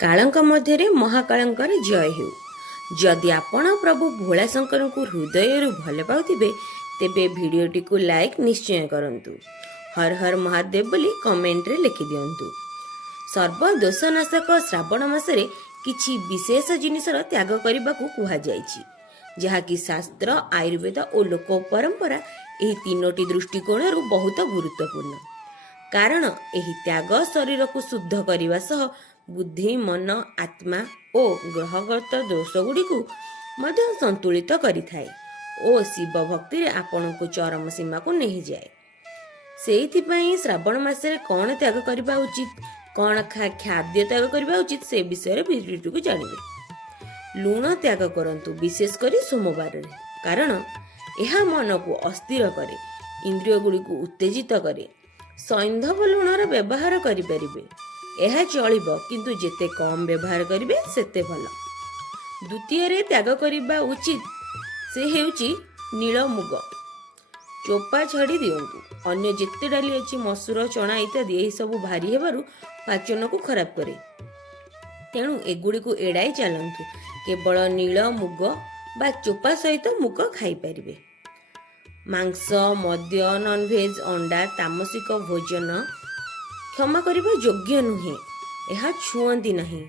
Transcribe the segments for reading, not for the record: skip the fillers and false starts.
काळंक मध्य महाकाळंकर जय हेउ। जदि आपण प्रभु भोलाशंकर को हृदय भल पाउथिबे तेबे भिडियोटी को लाइक निश्चय करंतु। हर हर महादेव बोली कमेंट रे लिखि दियंतु। सर्वदोषनाशक श्रावण मासरे किछि विशेष जिनिसर त्याग करने को कुहा जायछि, जहाँकि शास्त्र आयुर्वेद और लोक परंपरा एही तीनोटी दृष्टिकोण बहुत गुरुत्वपूर्ण। कारण एही त्याग शरीर को शुद्ध करने सह बुद्धि मन आत्मा और ग्रहगत दोष गुड़ी को संतुलित करिथाए और शिव भक्ति आपण को चरम सीमा को नहीं जाए। से श्रावण मासरे कौन त्याग करने उचित, कौन खाद्य त्याग करने उचित से विषय भिडियो को जानिबे। लुण त्याग करंतु, विशेषकर सोमवार रे, कारण यह मन को अस्थिर करे, इंद्रिय गुड़ी को उत्तेजित करे। सैंधव लुणर व्यवहार करें, यह चलिब, किंतु जेते कम व्यवहार करेंगे सेते भल। द्वितीय रे त्याग करने उचित से हेउची नील मुग, चोपा छाड़ी दियंतु। अन्य जेते डाली अच्छी मसूर चना इत्यादि यही सब भारी हेबारु पाचन को खराब करे, तेणु एगुड़ी को एड़ाई चलतु। केवल नील मुग बा चोपा सहित मुग खाई पारिबे। मांस मद्य नॉनवेज अंडा तामसिक भोजन क्षमा करने योग्य नुहे, यह छुअंती नहीं।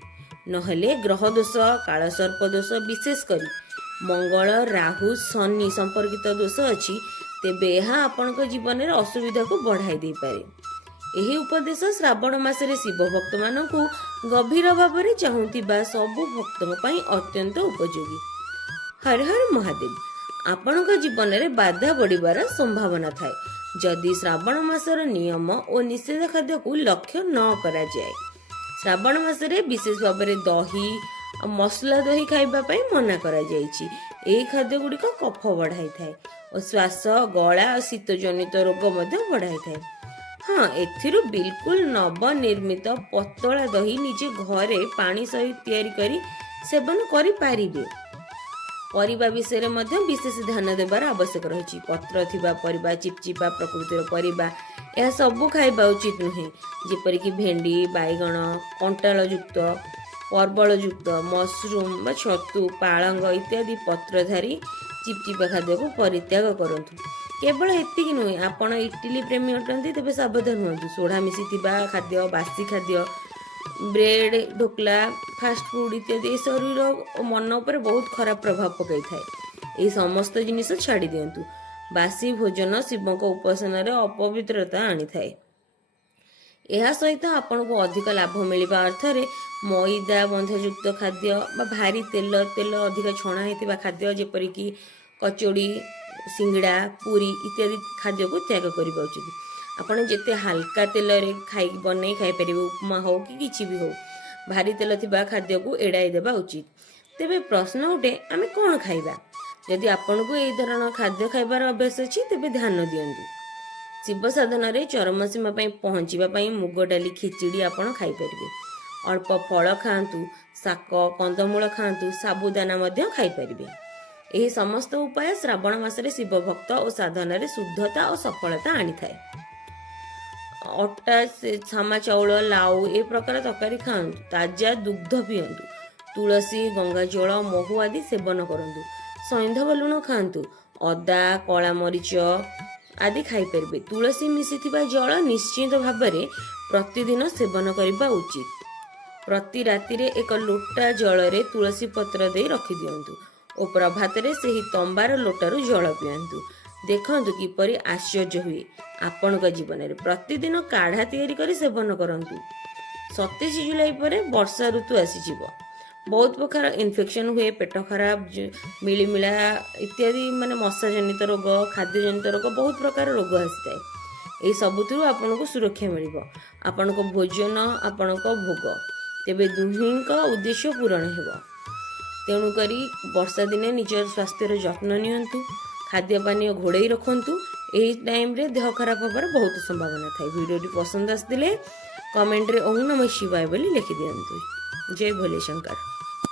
नहले ग्रह दोष काल सर्प दोष विशेष करी मंगल राहु शनि संपर्कित दोष अच्छी, तेबे यह आपण जीवन में असुविधा को बढ़ाई दे पारे। यही उपदेश श्रावण मासरे शिव भक्त मान को गभीर भाव में चाहूथिबा सबु भक्तों पई अत्यंत उपयोगी। हर हर महादेव। आपण जीवन में बाधा बढ़िबार संभावना थाए जदि श्रावण मासर नियम और निषेध खाद्य को लक्ष्य न करा जाए। श्रावण मासरे विशेष भाव में दही मसला दही खाइबा मना करा जायछि। एही खाद्य गुड़िक कफ बढ़ाई थाए और श्वास गला और शीतजनित रोग बढ़ाई थाए। हाँ, एथिरु बिल्कुल नवनिर्मित पतला दही निजे घरे पानी सहित तैयारी करी सेवन करि पारिबे। परिबा विषय में विशेष ध्यान देवार आवश्यक रही। पत्र थिबा परिबा, चिपचिपा प्रकृतिर परिबा यह सबू खाइबा उचित नुहे, जेपरिक भेंडी बैगण कंटाल युक्त परबल युक्त मशरूम बा छतु पालंग इत्यादि पत्रधारी चिपचिपा खाद्य को परित्याग करंतु। केवल एतिक नुहे, आपण इडली प्रेमी अटंती तेबे सावधान हुंतु। सोडा मिसिथिबा खाद्य, बासी खाद्य, ब्रेड ढोकला फास्ट फूड इत्यादि शरीर और मन पर बहुत खराब प्रभाव पकई थाए। समस्त जिनिस छाड़ी दियंतु। बासी भोजन शिव को उपासना रे अपवित्रता आनी थाए। यह सहित आपन को अधिक लाभ मिलवा अर्थ रे मैदा बंधयुक्त खाद्य बा भारी तेल अधिक छणा हेतिबा खाद्य जेपरिक कचौड़ी सिंगड़ा पूरी इत्यादि खाद्य को त्याग करबा उचित। आपण जेते हल्का तेल रे खाई बनै खाई परिबे, उपमा हो कि किछि भी हो, भारी तेल थिबा खाद्य को एड़ाई देबा उचित। तेबे प्रश्न उठे, आमे कोन खाइबा? यदि आपण को एई धरण खाद्य खाइबार अभ्यास अछि तेबे ध्यान दियंतु। शिव साधन रे चरम सीमा पई पहुंचीबा पई मुग डाली खिचड़ी आपण खाई परिबे। अल्प फल खांतु, शाक कंदमूल खांतु, साबुदाना मध्य खाई परिबे। एही समस्त उपाय श्रावण मासरे शिव भक्त और साधन रे शुद्धता और सफलता आनी थाए। अटा छामा चाउल लाउ ए प्रकार तरकारी खाआंतु। ताजा दुग्ध पियंतु। तुलसी गंगा जल महू आदि सेवन करंतु। सैंधव लुण खाआंतु। अदा कला मरीच आदि खाई परिबे। तुलसी मिसिथिबा जल निश्चित भाव में प्रतिदिन सेवन करबा उचित। प्रति राति रे एक लोटा जल रे तुलसी पत्र दे रखि दियंतु और प्रभात रे सेही तंबार लोटारू जल पियंतु। देखंतु किपरि आश्चर्य हुए। आपण जीवन में प्रतिदिन काढ़ा तैयारी करी सेवन करंतु। 27 जुलाई पर वर्षा ऋतु आसीजिव। बहुत प्रकार इन्फेक्शन हुए, पेट खराब, मिलीमिला इत्यादि माने मशा जनित रोग, खाद्य जनित रोग, बहुत प्रकार रोग आसी थाए। सबुथिरु आपण को सुरक्षा मिलिबो। आपण को भोजन आपण को भोग, तेबे दुहिंक उद्देश्य पूरण हेबो। तेणु करी वर्षा दिने निजर स्वास्थ्यर जत्न नियंतु। खाद्य पानीय घोड़े रखंतु। यही टाइम रे देह खराब होबार बहुत संभावना थाए। वीडियोटी पसंद आसतिले कमेंट रे ओम नमः शिवाय बोली लिखि दियंतु। जय भोले शंकर।